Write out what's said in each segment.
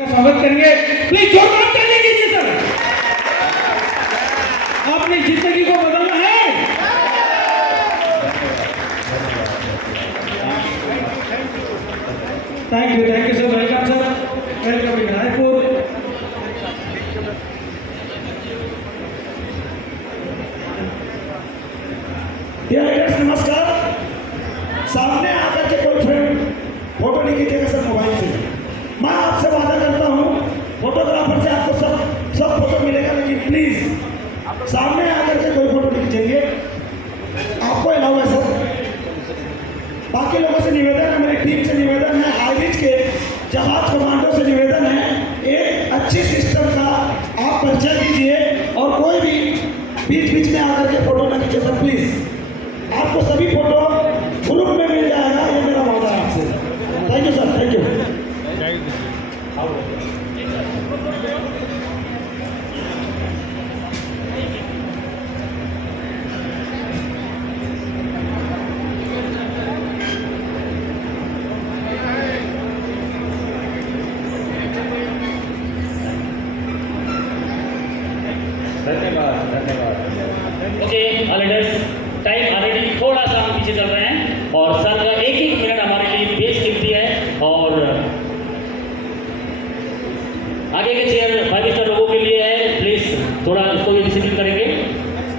स्वागत करेंगे। प्लीज जोरदार ताली कीजिए सर। आपने जिंदगी को बदलना है। Thank you sir. Welcome sir. Welcome in Raipur. नमस्कार। सामने आकर के कोई फ्रेंड फोटो नहीं खींचेगा सर मोबाइल से। मैं आपसे वादा करता हूँ फोटोग्राफर से आपको सब फोटो मिलेगा, लेकिन प्लीज सामने आकर के कोई फोटो नहीं खींचेंगे। आपको अलाउ है सर। बाकी लोगों से निवेदन है, मेरी टीम से निवेदन है, हाईरीच के जहाज कमांडो से निवेदन है, एक अच्छी सिस्टम का आप परिचय दीजिए और कोई भी बीच में आकर के फोटो न खींचे सर प्लीज। आपको सभी फोटो ग्रुप में मिल जाएगा, ये मेरा वादा है आपसे। Thank you sir. Thank you. धन्यवाद। Okay all leaders, time already थोड़ा सा हम पीछे चल रहे हैं और सर का एक मिनट हमारे लिए बेशकीमती है। और आगे के चेयर 5 स्टार लोगों के लिए है, प्लीज थोड़ा इसको भी डिसिप्लिन करेंगे।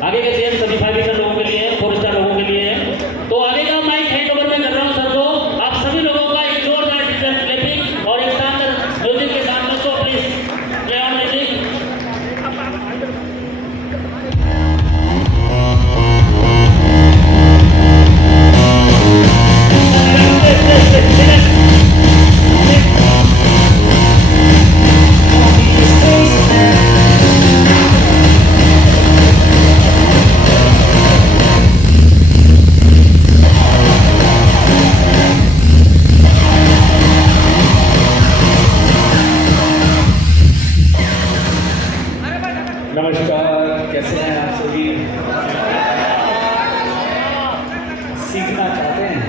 आगे के चेयर सभी 5 स्टार लोगों के लिए है, 4 स्टार लोगों के लिए है। तो आगे का माइक हैंड ओवर में कर रहा हूँ सर को। आप सभी लोगों का एक जोरदार क्लैपिंग और एक शानदार म्यूजिक के साथ दोस्तों प्लीज प्ले ऑन म्यूजिक। नमस्कार, कैसे हैं आप सभी? सीखना चाहते हैं?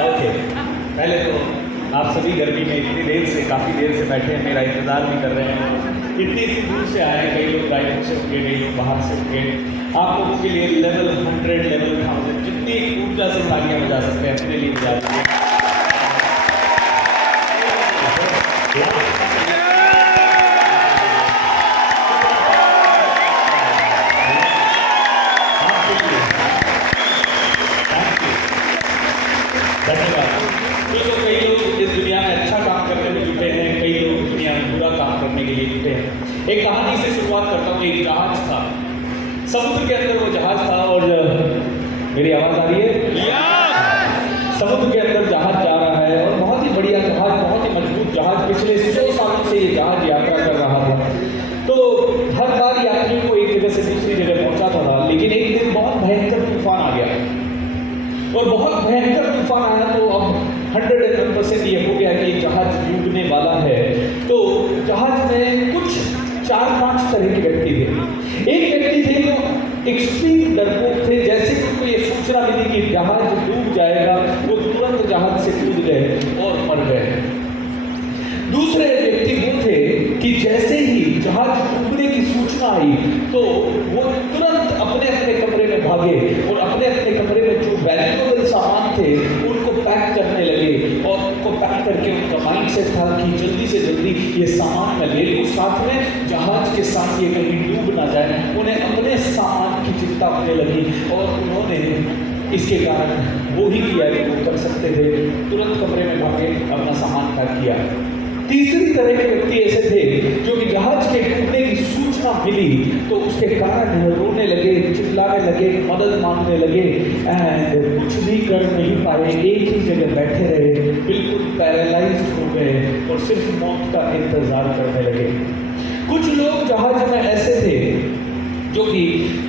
ओके, पहले तो आप सभी गर्मी में इतनी देर से काफ़ी देर से बैठे हैं, मेरा इंतज़ार भी कर रहे हैं। इतनी दूर से आए हैं, कई लोग रायपुर से होंगे, कई लोग बाहर से होंगे। आप लोगों के लिए लेवल 100 लेवल 1000 जितनी ऊर्जा से तालियां बजा सकते हैं अपने लिए बजा सकते हैं। धन्यवाद। तो कई लोग इस दुनिया में अच्छा काम करने में जुटे हैं, कई लोग दुनिया में बुरा काम करने के लिए जुटे हैं। एक कहानी से शुरुआत करता हूँ। एक जहाज था, समुद्र के अंदर वो जहाज था। और मेरी आवाज आ रही है? समुद्र के अंदर जहाज जा रहा है और बहुत ही बढ़िया जहाज, बहुत ही मजबूत जहाज। पिछले 100 सालों से ये जहाज यात्रा कर रहा था। तो हर बार यात्रियों को एक जगह से दूसरी जगह पहुंचाता था, लेकिन एक दिन बहुत भयंकर तूफान आ गया और बहुत भयंकर तूफान आया। तो अब 101% ये हो गया कि जहाज डूबने वाला है। तो जहाज में कुछ 4-5 तरह के व्यक्ति थे। एक व्यक्ति थे जो एक्सट्रीम डरपोक थे, जैसे कि उनको ये सूचना मिली कि जहाज डूब जाएगा, वो तुरंत जहाज से कूद गए और मर गए। दूसरे व्यक्ति वो थे कि जैसे ही जहाज डूबने की सूचना आई तो वो तुरंत अपने अपने कमरे में भागे और अपने अपने कमरे में जो वैल्यूएबल सामान थे उनको पैक करने लगे। और उनको पैक करके उनका माइंड सेट था कि जल्दी से जल्दी ये सामान मैं ले लूँ, साथ में जहाज के साथ ये कहीं डूब ना जाए। उन्हें अपने सामान की चिंता होने लगी और उन्होंने इसके कारण वो ही किया कि वो कर सकते थे, तुरंत कमरे में भागे, अपना सामान पैक किया। तीसरी तरह के व्यक्ति ऐसे थे जो कि जहाज के डूबने की सूचना मिली तो उसके कारण रोने लगे, चिल्लाने लगे, मदद मांगने लगे एंड कुछ भी कर नहीं पाए, एक ही जगह बैठे रहे, बिल्कुल पैरालाइज्ड हो गए और सिर्फ मौत का इंतजार करने लगे। कुछ लोग जहाज में ऐसे थे जो कि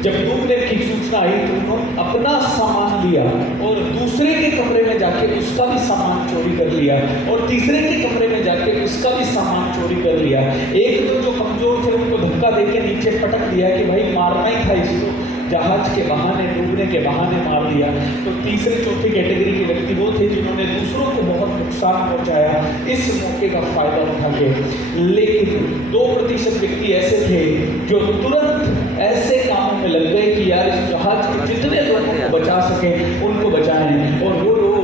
जब डूबने की सूचना आई तो उन्होंने अपना सामान लिया और दूसरे के कमरे में जाके उसका भी सामान चोरी कर लिया और तीसरे के कमरे में जाके उसका भी सामान चोरी कर लिया। एक दो जो कमजोर थे उनको धक्का देके नीचे पटक दिया कि भाई मारना ही था इसको, जहाज के बहाने, डूबने के बहाने मार दिया, तो तीसरे चौथे कैटेगरी के व्यक्ति वो थे जिन्होंने दूसरों को बहुत नुकसान पहुंचाया इस मौके का फायदा उठा के। लेकिन 2% व्यक्ति ऐसे थे जो तुरंत ऐसे कामों में लग गए कि यार इस जहाज के जितने लोगों को बचा सके उनको बचाएं, और वो लोग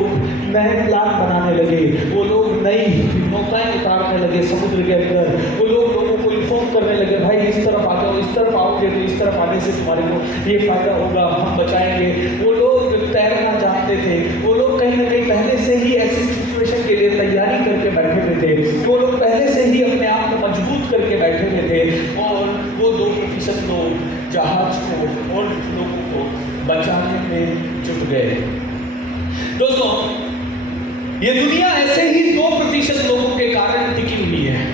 नए प्लान बनाने लगे, वो लोग नई नौकाएं उतारने लगे समुद्र के अंदर, वो लोग लोगों को इन्फॉर्म करने लगे भाई इस तरफ आ जाओ, इस तरफ आओगे तो इस तरफ आने से तुम्हारे को ये फायदा होगा, हम बचाएंगे। वो लोग तैरना जानते थे, वो लोग कहीं ना कहीं पहले से ही ऐसी सिचुएशन के लिए तैयारी करके बैठे हुए थे, वो लोग पहले से ही अपने आप को मजबूत करके बैठे हुए थे, और वो 2% लोग जहाज को और लोगों को बचाने में जुट गए। दोस्तों, ये दुनिया ऐसे ही 2% लोगों के कारण टिकी हुई है,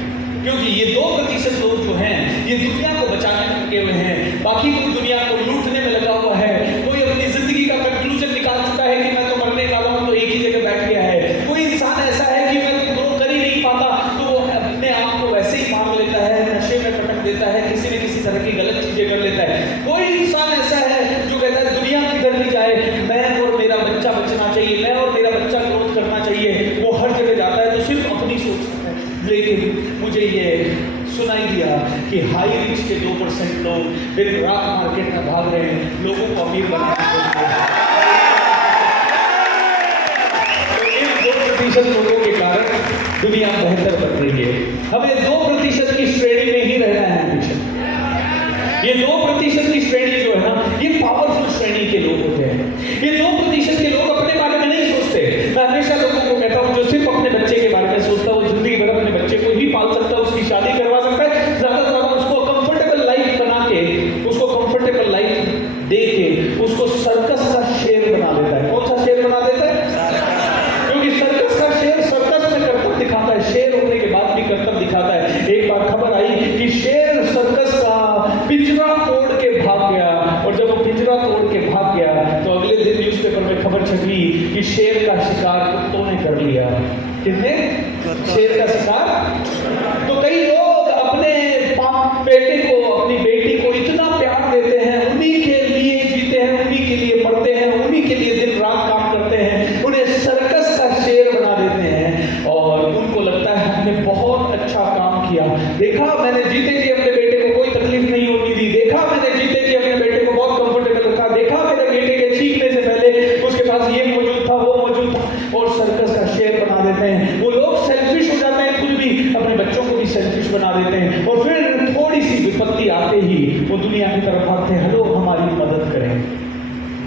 क्योंकि ये 2% लोग जो हैं ये दुनिया को बचाने में लगे हुए हैं, बाकी कोई दुनिया को लूटने में लगा हुआ है। कोई अपनी जिंदगी का कंक्लूजन निकाल चुका है कि मैं तो मरने वाला हूं, तो एक ही जगह बैठ गया है। कोई इंसान ऐसा है कि मैं तो ग्रो कर ही नहीं पाता, तो वो अपने आप को वैसे ही मार लेता है, नशे में पटक देता है, किसी न किसी तरह की गलत चीजें कर लेता है। कोई इंसान ऐसा है जो कहता है दुनिया किधर भी जाए मैं और मेरा बच्चा बचना चाहिए, मैं और मेरा बच्चा ग्रोथ करना चाहिए, वो हर जगह जाता है तो सिर्फ अपनी सोचता है। लेकिन मुझे ये सुनाई दिया कि हाई रिच के 2% लोग दिन रात मार्केट में भाग रहे हैं लोगों को अमीर बनाने के लिए। तो इन 2% लोगों के कारण दुनिया बेहतर बन रही है। हमें 2% की श्रेणी में ही रहना है हमेशा। ये 2% की श्रेणी जो है ना, ये पावरफुल श्रेणी के लोग होते हैं। ये 2% के लोग अपने बारे में नहीं सोचते। मैं हमेशा लोगों को कहता हूँ जो सिर्फ अपने बच्चे के बारे में सोचता है वो जिंदगी भर अपने बच्चे को ही पाल सकता है, उसकी शादी करवा सकता है, ज्यादा से ज्यादा उसको कंफर्टेबल लाइफ बना के, उसको कंफर्टेबल लाइफ दे के उसको सर्कस का शेर बना देता है। कौन सा शेर बना देता है? क्योंकि सर्कस का शेर सर्कस में करतब दिखाता है, शेर होने के बाद भी करतब दिखाता है। एक बार खबर आई कि शेर सर्कस का पिंजरा तोड़ के भाग गया, और जब वो पिंजरा तोड़ के भाग गया तो अगले दिन न्यूज़पेपर में खबर छपी कि शेर का शिकार कुत्तों ने कर लिया। किसने? शेर का शिकार। तो कई लोग अपने बेटे को, अपनी बेटी को इतना प्यार देते हैं, उन्हीं के लिए जीते हैं, उन्हीं के लिए पढ़ते हैं, उन्हीं के लिए दिन रात काम करते हैं, उन्हें सर्कस का शेर बना देते हैं, और उनको लगता है हमने बहुत अच्छा काम किया। देखा मैंने जीते जी अपने बेटे को कोई तकलीफ नहीं होने दी, देखा मैंने जीते जी अपने बेटे को बहुत कंफर्टेबल रखा, देखा मेरे बेटे के चीखने से पहले उसके पास ये मौजूद था, वो मौजूद था, और सर्कस का शेर बना देते हैं। वो लोग सेल्फिश हो जाते हैं, खुद भी अपने बच्चों को भी सेल्फिश बना देते हैं, और फिर थोड़ी सी विपत्ति आते ही वो दुनिया की तरफ भागते हैं, हेलो हमारी मदद करें।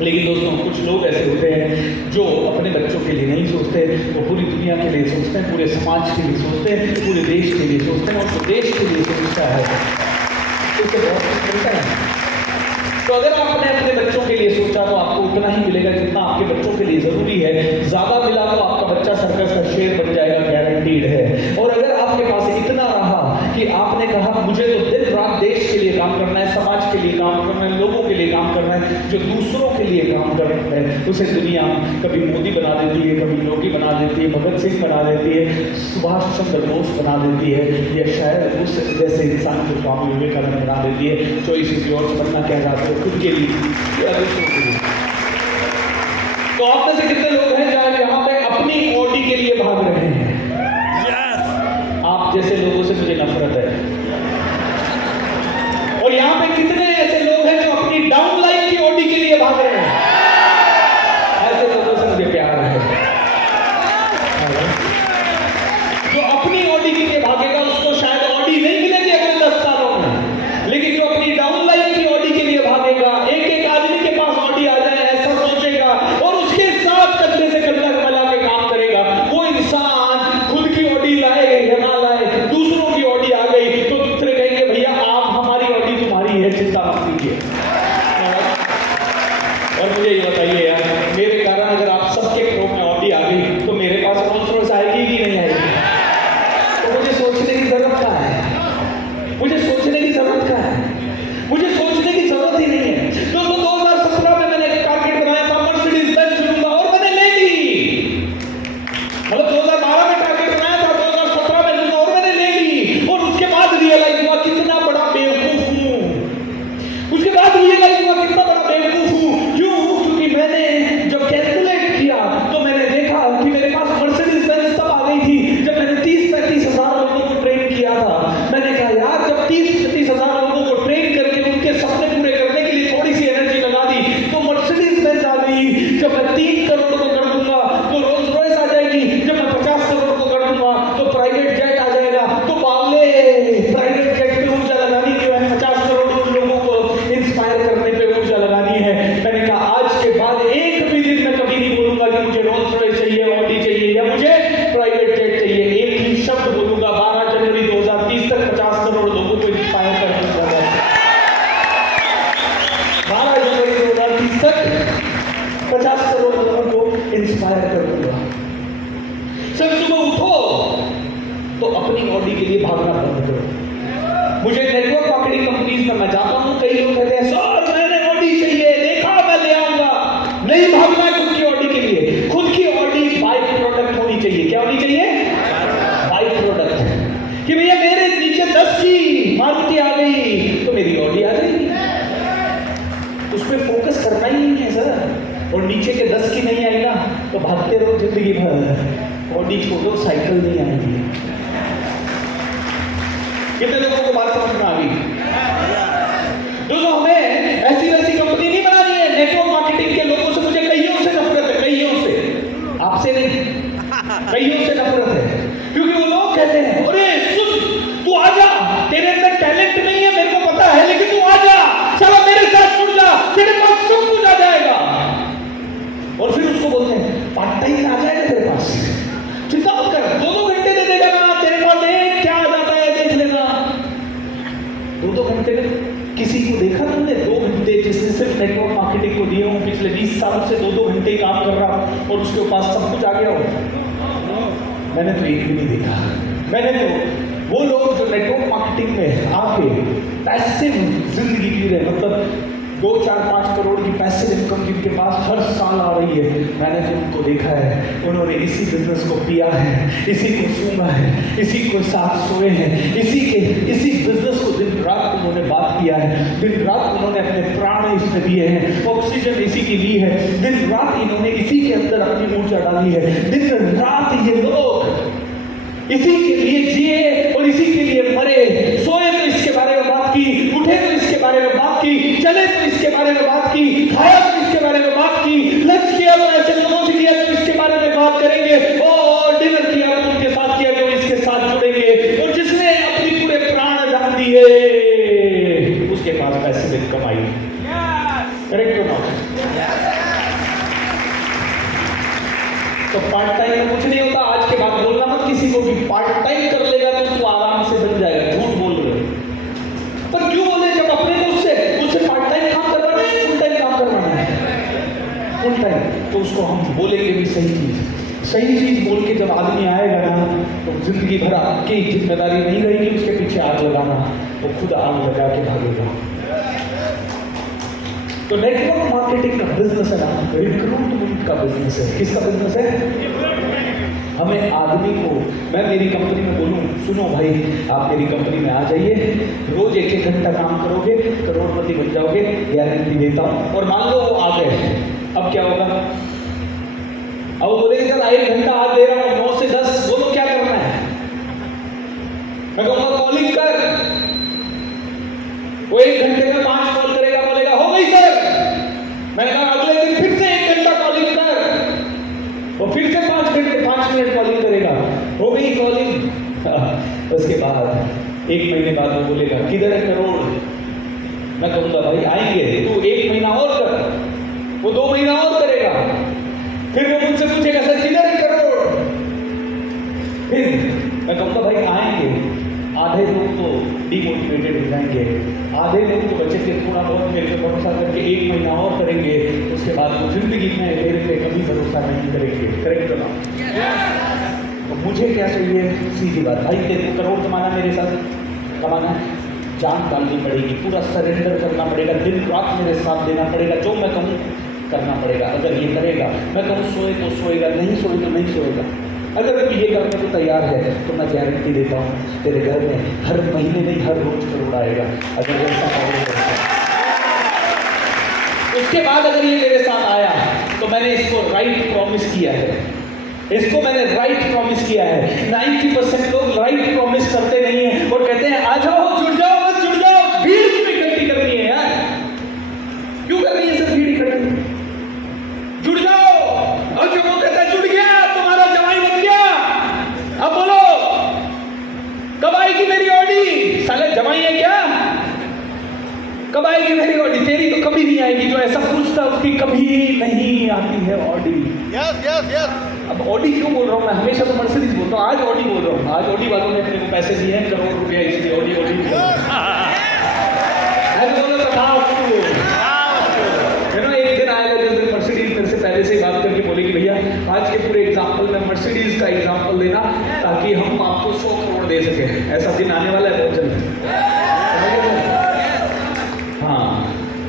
लेकिन दोस्तों, कुछ लोग ऐसे होते हैं जो अपने बच्चों के लिए नहीं सोचते, वो पूरी दुनिया के लिए सोचते हैं, पूरे समाज के लिए सोचते हैं, पूरे देश के लिए सोचते हैं, और जो देश के लिए सोचता है उससे बहुत कुछ मिलता है। तो अगर आपने अपने बच्चों के लिए सोचा तो आपको उतना ही मिलेगा जितना आपके बच्चों के लिए जरूरी है। ज्यादा मिला तो आपका बच्चा सर्कस का शेर बन जाएगा, गारंटीड है। और अगर आपके पास इतना रहा कि आपने कहा मुझे तो दिन रात देश के लिए काम करना है, समाज के लिए काम करना है, लोगों के लिए काम करना है, जो दूसरों के लिए काम करना है, उसे दुनिया कभी मोदी बना देती है, कभी योगी बना देती है, भगत सिंह बना देती है, सुभाष चंद्र बोस बना देती है, या शायद उस जैसे इंसान को स्वामी विवेकानंद बना देती है। चॉइस इज योर्स, बनना क्या चाहते हो खुद के लिए या दूसरों के लिए। तो आप में से कितने लोग हैं जहां यहाँ पे अपनी ऑडी के लिए भाग रहे हैं? आप जैसे लोगों से मुझे नफरत है। और यहाँ पे कितने ऐसे लोग हैं जो अपनी डाउन लाइन की ऑडी के लिए भाग रहे हैं? ऐसे लोगों से मुझे प्यार है। जो अपनी ऑडी के लिए भागेगा उसको शायद ऑडी नहीं मिलेगी अगले 10 सालों में, लेकिन जो अपनी डाउन लाइन की ऑडी के लिए भागेगा, एक आदमी के पास ऑडी आ जाए ऐसा सोचेगा और उसके साथ कंधे से कंधा मिला के काम करेगा, वो इंसान खुद की ऑडी लाए या ना लाए, दूसरों की ऑडी आ गई तो दूसरे कहेंगे भैया आप हमारी ऑडी तुम्हारी है, चिंता मत कीजिए। और मुझे ये बताइए यार, मेरे कारण अगर आप सबके क्रोम में ऑडी आ गई तो मेरे पास रोल्स रॉयस आएगी कि नहीं आएगी? तो मुझे सोचने की जरूरत कहाँ है? मुझे सोचने की जरूरत कहाँ है? मुझे सोचने की जरूरत ही नहीं है। दोस्तों 2017 में मैंने एक टारगेट बनाया था, मर्सिडीज बेंज लूंगा, और मैंने ले ली। मतलब 2012 में टारगेट बनाया था, 2017 में लूंगा और मैंने ले ली। और उसके बाद रियलाइज हुआ कितना बड़ा बेवकूफ हूँ। उसके बाद रियलाइज हुआ कितना बड़ा बेवकूफ ऑडी के लिए भागना बंद करो। मुझे नेटवर्क मार्केटिंग कंपनीज में मैं जाता हूँ, कई लोग कहते हैं सर मैंने ऑडी चाहिए, देखा मैं ले आऊंगा। नहीं भागना है खुद की ऑडी के लिए। खुद की ऑडी बाय प्रोडक्ट होनी चाहिए। क्या होनी चाहिए? By product. कि भैया मेरे नीचे 10 की मारुति आ गई तो मेरी ऑडी आ जाएगी। उस पर फोकस करना ही नहीं है सर। और नीचे के 10 की नहीं आई ना तो भागते रहो जिंदगी भर। ऑडी छोड़ो, साइकिल नहीं आएगी। कितने लोगों को बात समझ में आ गई? दोस्तों हमें ऐसी वैसी कंपनी नहीं बनानी है। नेटवर्क मार्केटिंग के लोगों से मुझे कईयों से नफरत है, कईयों से, आपसे नहीं, कईयों से नफरत है। क्योंकि वो लोग कहते हैं अरे सुन तू आ जा, तेरे अंदर टैलेंट नहीं है मेरे को पता है, लेकिन तू आ जा, चलो मेरे साथ जुड़ जा, तेरे पास सब कुछ आ जाएगा। और फिर उसको बोलते हैं पार्ट टाइम आ जाएगा तेरे पास, चिंता मत कर, 2-2 घंटे दे देगा ना, तेरे पास देख क्या आ जाता है देख लेना। 2-2 घंटे में किसी को देखा तुमने 2 घंटे जिसने सिर्फ नेटवर्क मार्केटिंग को दिए हो, पिछले 20 साल से 2-2 घंटे काम कर रहा और उसके पास सब कुछ आ गया हो? मैंने तो एक भी नहीं देखा। मैंने तो वो लोग जो नेटवर्क मार्केटिंग में आके पैसिव जिंदगी जी रहे, मतलब 2, 4, 5 करोड़ की पैसिव इनकम जिनके पास हर साल आ रही है, मैंने तो उनको देखा है। उन्होंने इसी बिजनेस को पिया है, इसी को सूंघा है, इसी को साथ सोए हैं, इसी बिजनेस को दिन रात उन्होंने बात किया है, दिन रात उन्होंने अपने प्राण इसमें दिए हैं, ऑक्सीजन इसी की ली है, दिन रात इन्होंने इसी के अंदर अपनी ऊर्जा डाली है, दिन रात ये लोग इसी के लिए जिए और इसी के लिए मरे। सोए तो इसके बारे में बात की, उठे तो इसके बारे में बात की, चले तो इसके बारे में बात की, खाया तो इसके बारे में बात की, लंच किया तो ऐसे लोगों से किया तो इसके बारे में बात करेंगे, और डिनर किया तो उनके साथ किया तो इसके साथ जुड़ेंगे। और जिसने अपनी पूरे प्राण डाल दिए उसके पास पैसे इनकम आई। करेक्ट हो ना? तो पार्ट टाइम में कुछ नहीं होता। आज के बाद बोलना मत किसी को कि पार्ट टाइम कर लेगा तो तू आराम से बन जाएगा। झूठ बोल रहे हो। पर क्यों बोले जब अपने को उससे पार्ट टाइम काम करवाना है, फुल टाइम काम करवाना है, फुल टाइम, तो उसको हम बोलेंगे भी सही चीज बोल के जब आदमी आएगा ना तो जिंदगी भर आपकी जिम्मेदारी नहीं रहेगी उसके पीछे आग लगाना, वो खुद आग लगा के भागेगा। तो नेटवर्क मार्केटिंग का बिजनेस है ना, रिक्रूटमेंट का बिजनेस है। किसका बिजनेस है? हमें आदमी को, मैं मेरी कंपनी में बोलूं सुनो भाई आप मेरी कंपनी में आ जाइए, रोज 1-1 घंटा काम करोगे, करोड़पति बन जाओगे, गारंटी देता हूं। और मान लो वो आ गए, अब क्या होगा? अब बोलेंगे सर 1 घंटा आज दे रहा हूं 9 से 10, बोलो क्या करना है? मैं कहूँगा कॉलिंग कर। वो 1 घंटे में 5 कॉल करेगा, बोलेगा हो गई सर। मैंने कहा अगले दिन फिर से 1 घंटा कॉलिंग कर, वो फिर से 5 मिनट कॉलिंग करेगा, हो गई कॉलिंग। उसके बाद 1 महीने बाद वो बोलेगा किधर है करोड़? मैं कहूँगा भाई आएंगे, तू 1 महीना और कर। वो 2 महीना और करेगा, फिर वो मुझसे पूछेगा सर किधर है करोड़? फिर मैं कहूँगा भाई आएंगे। आधे लोग तो डिमोटिवेटेड हो जाएंगे, आधे लोग तो बचेंगे, थोड़ा बहुत मेरे पे भरोसा करके 1 महीना और करेंगे, उसके बाद वो जिंदगी में मेरे पे कभी भरोसा नहीं करेंगे। करेक्ट ना? तो मुझे क्या चाहिए? सीधी बात भाई, तेरे को करोड़ कमाना, मेरे साथ कमाना है, जान डालनी पड़ेगी, पूरा सरेंडर करना पड़ेगा, दिन रात मेरे साथ देना पड़ेगा, जो मैं कहूँ करना पड़ेगा। अगर ये करेगा, मैं कहूँ सोए तो सोएगा, नहीं सोए तो नहीं सोएगा। अगर तू ये करने को तैयार है तो मैं गारंटी देता हूँ तेरे घर में हर महीने नहीं हर रोज करोड़ आएगा। अगर ऐसा करोड़, उसके बाद अगर ये मेरे साथ आया तो मैंने इसको राइट प्रॉमिस किया है, इसको मैंने राइट प्रॉमिस किया है। 90% लोग राइट प्रॉमिस करते नहीं है और कहते हैं आ जाओ जुड़ जाओ, बस जुड़ जाओ। भीड़ क्यों इकट्ठी करनी है यार? क्यों करनी है सब भीड़ इकट्ठी? जुड़ जाओ। और जो वो कहता है जुड़ गया तुम्हारा जवाई बन गया, अब बोलो कब आएगी मेरी ऑडी? साले जवाई है क्या? कब आएगी मेरी ऑडी? तेरी तो कभी नहीं आएगी। जो ऐसा पूछता उसकी कभी नहीं आती है ऑडी। यस। अब ऑडी क्यों बोल रहा हूँ मैं? हमेशा तो मर्सिडीज बोलता हूँ, आज ऑडी बोल रहा हूँ। आज ऑडी वालों ने अपने को पैसे दिए हैं करोड़ रुपया, इसलिए ऑडी एक दिन आएगा जिस दिन मर्सिडीज मेरे से पहले से ही बात करके बोलेगी भैया आज के पूरे एग्जाम्पल में मर्सिडीज का एग्जाम्पल देना ताकि हम आपको 100 करोड़ दे दे सके, ऐसा दिन आने वाला है बहुत जल्द। हाँ,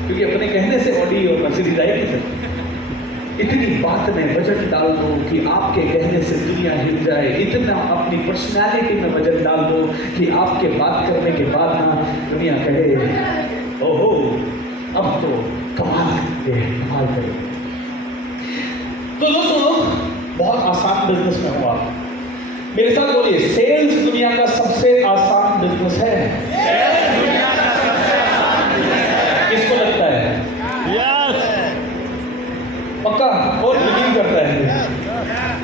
क्योंकि अपने कहने से ऑडी और मर्सिडीज आएगी सर। इतनी बात में वजन डाल दो कि आपके कहने से दुनिया हिल जाए, इतना अपनी पर्सनालिटी में वजन डाल दो कि आपके बात करने के बाद ना दुनिया कहे ओहो अब तो कमाल करे। तो दोस्तों बहुत आसान बिजनेस में हुआ, मेरे साथ बोलिए, सेल्स दुनिया का सबसे आसान बिजनेस है। किसको लगता है? पक्का? और बिलीव करता है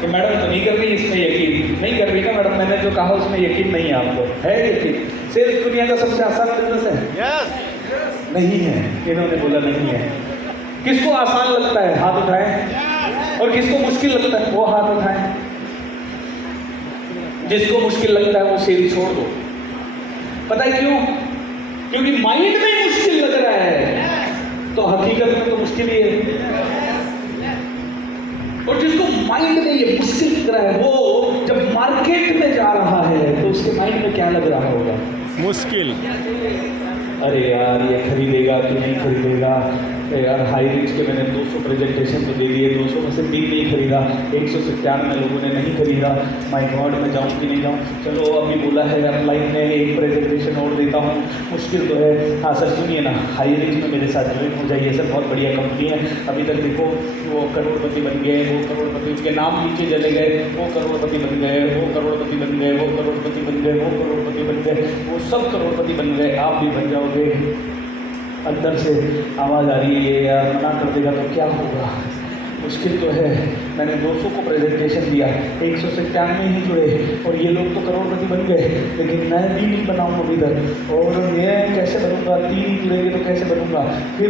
कि मैडम तो नहीं कर रही, इसमें यकीन नहीं कर रही ना मैडम, मैंने जो कहा उसमें यकीन नहीं है आपको, है यकीन? सेल्स दुनिया का सबसे आसान बिजनेस है? नहीं है, इन्होंने बोला नहीं है। किसको आसान लगता है हाथ उठाएं, और किसको मुश्किल लगता है वो हाथ उठाएं। जिसको मुश्किल लगता है वो सेल छोड़ दो। पता है क्यों? क्योंकि माइंड में मुश्किल लग रहा है तो हकीकत में तो मुश्किल ही है। और जिसको माइंड में ये मुश्किल लग रहा है वो जब मार्केट में जा रहा है तो उसके माइंड में क्या लग रहा होगा? मुश्किल। अरे यार ये खरीदेगा कि नहीं खरीदेगा, यार हाई रेंज के मैंने 200 प्रेजेंटेशन तो दे दिए, 200 में से 3 नहीं खरीदा, 197 लोगों ने नहीं खरीदा, माय गॉड मैं जाऊँ कि नहीं जाऊँ। चलो अभी बोला है ऑनलाइन में एक प्रेजेंटेशन और देता हूँ, मुश्किल तो है। हाँ सर सुनिए ना, हाई रेंज में मेरे साथ ज्वाइन हो जाइए सर, बहुत बढ़िया कंपनी है। अभी तक देखो वो करोड़पति बन गए, वो करोड़पति, उनके नाम नीचे चले गए, वो करोड़पति बन गए, वो करोड़पति बन गए, वो करोड़पति बन गए, वो करोड़पति बन गए, वो सब करोड़पति बन गए, आप भी बन जाओगे। अंदर से आवाज़ आ रही है ये यार मना कर देगा तो क्या होगा, मुश्किल तो है। मैंने 200 को प्रेजेंटेशन दिया, 197 ही जुड़े और ये लोग तो करोड़पति बन गए, लेकिन मैं भी नहीं बनाऊँ अभी तक, और मैं कैसे बनूंगा? 3 ही जुड़ेंगे तो कैसे बनूंगा? फिर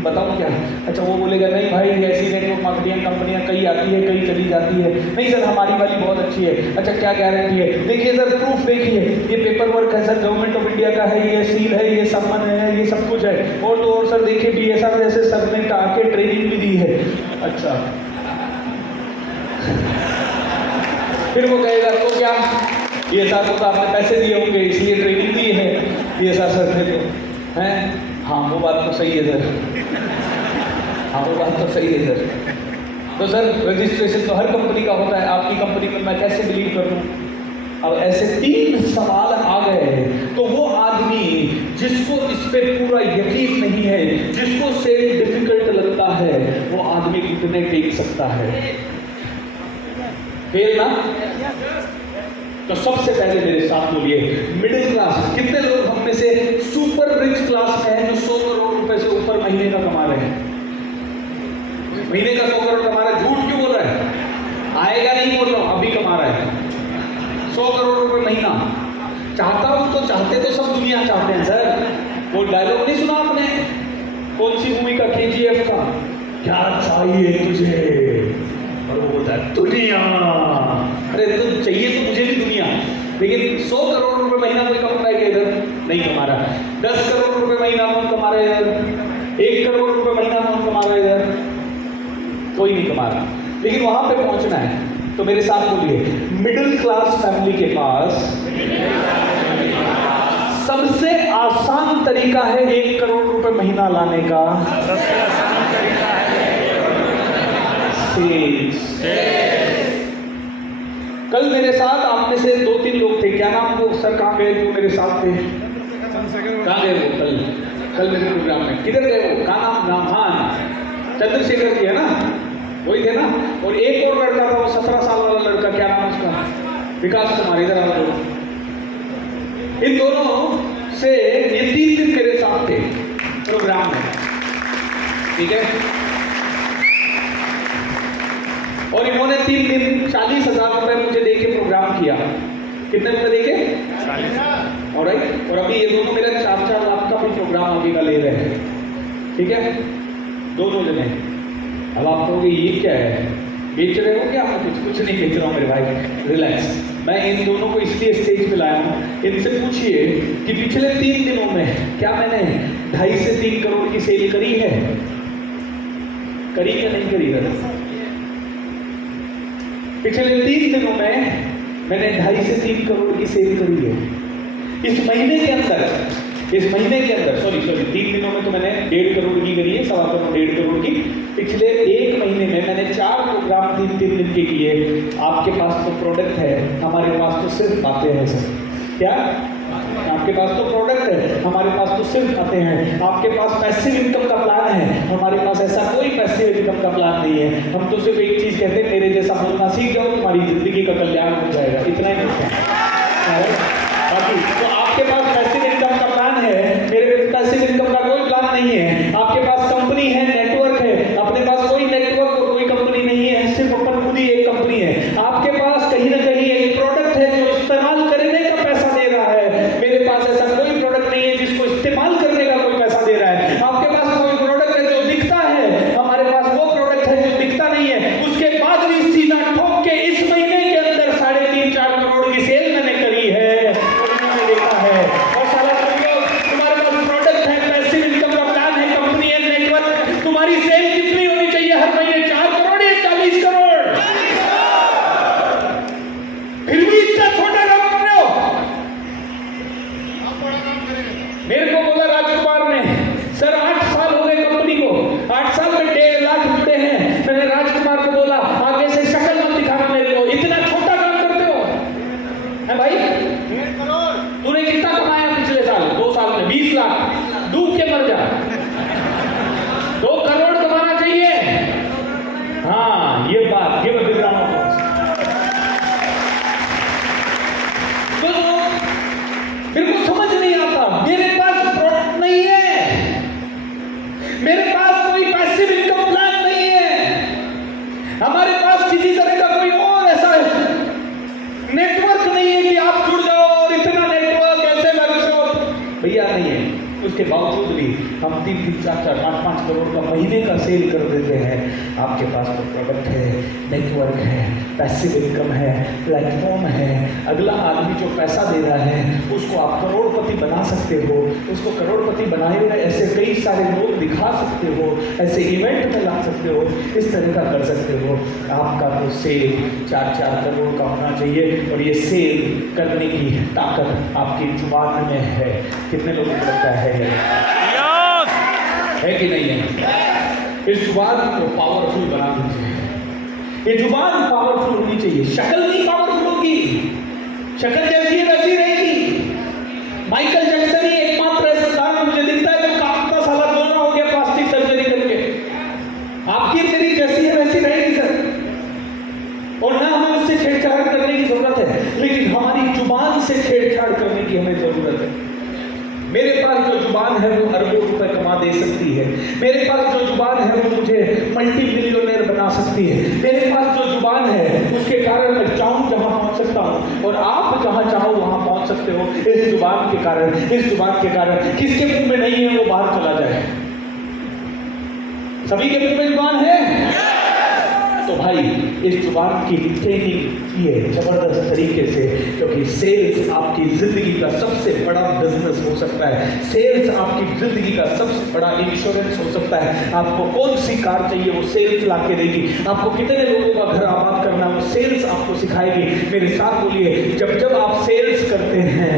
बताऊँ क्या? अच्छा वो बोलेगा नहीं भाई ऐसी नेटवर्क मार्केटिंग कंपनियाँ कई आती है कई चली जाती है। नहीं सर हमारी वाली बहुत अच्छी है। अच्छा क्या गारंटी है? देखिए सर प्रूफ देखिए, ये पेपर वर्क है सर, गवर्नमेंट ऑफ इंडिया का है, ये सील है, ये सम्मान है, ये सब कुछ है। और तो और सर देखिए BSR जैसे सर ने आके ट्रेनिंग भी दी है। अच्छा फिर वो कहेगा तो क्या, BSR को तो आपने पैसे दिए होंगे इसलिए ट्रेनिंग दी है BSR सर ने तो, हैं? हाँ वो बात तो सही है सर, हाँ वो बात तो सही है सर। तो सर रजिस्ट्रेशन तो हर कंपनी का होता है, आपकी कंपनी में मैं कैसे बिलीव कर लूँ? अब ऐसे 3 सवाल आ गए तो वो आदमी जिसको इस पे पूरा यकीन नहीं है, जिसको सेल डिफिकल्ट लगता है, वो आदमी कितने टेक सकता है? फेल ना? तो सबसे पहले मेरे साथ बोलिए, मिडिल क्लास, कितने लोग हम में से सुपर रिच क्लास में हैं जो 100 करोड़ रुपए से ऊपर महीने का कमा रहे हैं? महीने का 100 करोड़ कमा रहा है, झूठ क्यों बोल रहा है? आएगा नहीं बोल रहा हूं, अभी कमा रहा है 100 करोड़ रुपए महीना। चाहता हूं तो चाहते तो सब दुनिया चाहते हैं सर। वो डायलॉग नहीं सुना आपने कौन सी मूवी का? KGF का, क्या चाहिए तुझे? और वो बोलता है दुनिया। अरे तो चाहिए तो मुझे भी दुनिया, लेकिन 100 करोड़ रुपए महीना कोई कमा रहा है इधर? नहीं कमा रहा। 10 करोड़ रुपए महीना कौन कमा रहा है इधर? 1 करोड़ रुपए महीना कौन कमा रहा है इधर? कोई नहीं कमा रहा, लेकिन वहां पे पहुंचना है। तो मेरे साथ बोलिए, मिडिल क्लास फैमिली के पास सबसे आसान तरीका है 1 करोड़ रुपए महीना लाने का। सबसे आसान तरीका है कल मेरे साथ आप में से 2-3 लोग थे, क्या नाम वो सर कहाँ गए जो मेरे साथ थे? कहाँ गए वो? कल मेरे प्रोग्राम में किधर गए वो? कहाँ नाम? हाँ चंद्रशेखर जी है ना, वही थे ना। और एक और लड़का था वो 17 साल वाला लड़का, क्या नाम उसका? विकास कुमार। इधर आओ। इन दोनों से ये 3 दिन मेरे साथ थे प्रोग्राम में, ठीक है। और इन्होंने 3 दिन 40,000 रुपए मुझे देके प्रोग्राम किया। कितने रुपए देके? 40,000। ऑलराइट। और अभी ये दोनों मेरा 4-4 लाख का भी प्रोग्राम आगे का ले रहे हैं, ठीक है, दोनों जने। अब आप कहोगे ये क्या है, बेच रहे हो क्या? कुछ नहीं बेच रहा हूँ मेरे भाई, रिलैक्स। मैं इन दोनों को इसलिए स्टेज पे लाया हूँ, इनसे पूछिए कि पिछले 3 दिनों में क्या मैंने 2.5 से 3 करोड़ की सेल करी है? करी या नहीं करी है? पिछले 3 दिनों में मैंने 2.5 से 3 करोड़ की सेल करी है। इस महीने के अंदर सॉरी 3 दिनों में तो मैंने 1.5 करोड़ की करी है, 1.25 करोड़ 1.5 करोड़ की। पिछले 1 महीने में मैंने 4 प्रोग्राम 3 दिन के किए। आपके पास तो प्रोडक्ट है, हमारे पास तो सिर्फ बातें हैं सर। क्या आपके पास तो प्रोडक्ट है, हमारे पास तो सिर्फ बातें हैं। आपके पास पैसिव इनकम का प्लान है, हमारे पास ऐसा कोई पैसिव इनकम का प्लान नहीं है। हम तो सिर्फ एक चीज कहते हैं, मेरे जैसा बोलना सीख जाओ, तुम्हारी जिंदगी का कल्याण हो जाएगा, इतना ही है। बाकी तो आपके पास पैसिव इनकम का प्लान है, मेरे पैसिव इनकम का कोई प्लान नहीं है। आपके पास कंपनी है, नेटवर्क है, अपने पास कोई नेटवर्क और कोई कंपनी नहीं है, सिर्फ अपन खुद ही एक कंपनी है। आपके पास कहीं ना कहीं एक प्रोडक्ट है जो इस्तेमाल करने का पैसा दे रहा है। मेरे पास ऐसा कोई प्रोडक्ट नहीं है जिसको इस्तेमाल करने का कोई पैसा दे रहा है। आपके पास कोई प्रोडक्ट है जो दिखता है, हमारे पास वो प्रोडक्ट है जो दिखता नहीं है। उसके बाद भी सीधा ठोक के इस महीने के अंदर 3.5-4 करोड़ की सेल मैंने करी है, मैंने देखा है। और सारा तुम्हारे पास प्रोडक्ट है, पैसिव इनकम का प्लान है, कंपनी है, नेटवर्क, तुम्हारी सेल कितनी होनी चाहिए हर महीने? 4 करोड़ या 40 करोड़? फिर भी इतना छोटा काम कर रहे हो। मेरे को बोला राजकुमार ने, सर 8 साल हो गए कंपनी को, 8 साल में 1.5 लाख जुटे हैं। मैंने राजकुमार को बोला, आगे से शक्ल मत दिखाना मेरे को, इतना छोटा काम करते हो है भाई। 1.5 करोड़ तूने कितना कमाया पिछले साल? 2 साल में 20 लाख। डूब के मर जा। 2 करोड़ कमाना चाहिए। हाँ ये बात, ये मैं बिक रहा हूँ। तो मेरे को समझ नहीं आता, मेरे पास प्रोडक्ट नहीं है, मेरे पास कोई पैसिव इनकम प्लान नहीं है, हमारे पास किसी तरह का कोई और ऐसा नेटवर्क नहीं है कि आप जुड़ जाओ और इतना नेटवर्क ऐसे वर्कशॉप भैया नहीं है। उसके बावजूद भी हम 3-3, 4-4, 5-5 करोड़ का महीने का सेल कर देते हैं। आपके पास तो प्रोडक्ट है, नेटवर्क है, पैसिव इनकम है, प्लेटफॉर्म है। अगला आदमी जो पैसा दे रहा है उसको आप करोड़पति बना सकते हो, उसको करोड़पति बनाए हुए ऐसे कई सारे लोग दिखा सकते हो, ऐसे इवेंट में ला सकते हो, इस तरह का कर सकते हो। आपका तो सेल 4-4 करोड़ का होना चाहिए और ये सेल करने की ताकत आपकी जुबान में है। कितने लोगों को लगता है कि नहीं है? इस जुबान को पावरफुल बना दीजिए। ये जुबान पावरफुल होनी चाहिए। शक्ल नहीं पावरफुल होगी, शक्ल जैसी है वैसी रहेगी। माइकल जैक्सन ही एकमात्र ऐसा इंसान मुझे दिखता है जो काफी साल दोनों हो गया प्लास्टिक सर्जरी करके। आपकी मेरी जैसी है वैसी रहेगी सर। और ना हमें उससे छेड़छाड़ करने की जरूरत है, लेकिन हमारी जुबान से छेड़छाड़ करने की हमें जरूरत है। मेरे पास जो जुबान है वो अरबों रुपए कमा दे सकती है। मेरे पास जो जुबान है वो मुझे मल्टी मिलियनेयर बना सकती है। मेरे पास जो जुबान है उसके कारण मैं चाहूँ जहाँ पहुँच सकता हूँ और आप जहाँ चाहो वहाँ पहुँच सकते हो। इस जुबान के कारण, इस जुबान के कारण किसके मुंह में नहीं है वो बाहर चला जाए। सभी के मुंह में जुबान है तो भाई इस जुबान की ट्रेनिंग किए जबरदस्त तरीके से, क्योंकि सेल्स आपकी जिंदगी का सबसे बड़ा बिजनेस हो सकता है। सेल्स आपकी जिंदगी का सबसे बड़ा इंश्योरेंस हो सकता है। आपको कौन सी कार चाहिए वो सेल्स ला के देगी। आपको कितने लोगों का घर आबाद करना वो सेल्स आपको सिखाएगी। मेरे साथ बोलिए, जब जब आप सेल्स करते हैं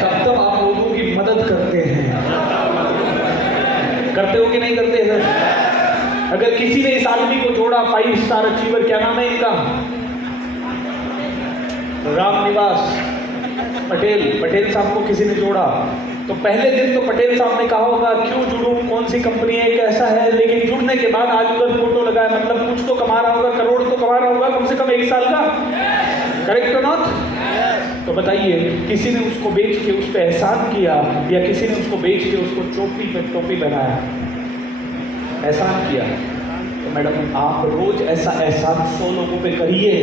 तब तब आप लोगों की मदद करते हैं। करते हो कि नहीं करते सर? अगर किसी ने इस आदमी को जोड़ा 5 स्टार अचीवर, क्या नाम है इनका? रामनिवास पटेल साहब को किसी ने जोड़ा तो पहले दिन तो पटेल साहब ने कहा होगा क्यों जुड़ूं, कौन सी कंपनी है, कैसा है। लेकिन जुड़ने के बाद आज उधर फोटो लगा है, मतलब कुछ तो कमा रहा होगा, करोड़ तो कमा रहा होगा कम से कम 1 साल का। करेक्ट और नॉट? तो बताइए, किसी ने उसको बेच के उस पर एहसान किया या किसी ने उसको बेच के उसको चोटी पे टोपी बनाया? एहसान किया। तो मैडम आप रोज ऐसा एहसान 100 लोगों पे करिए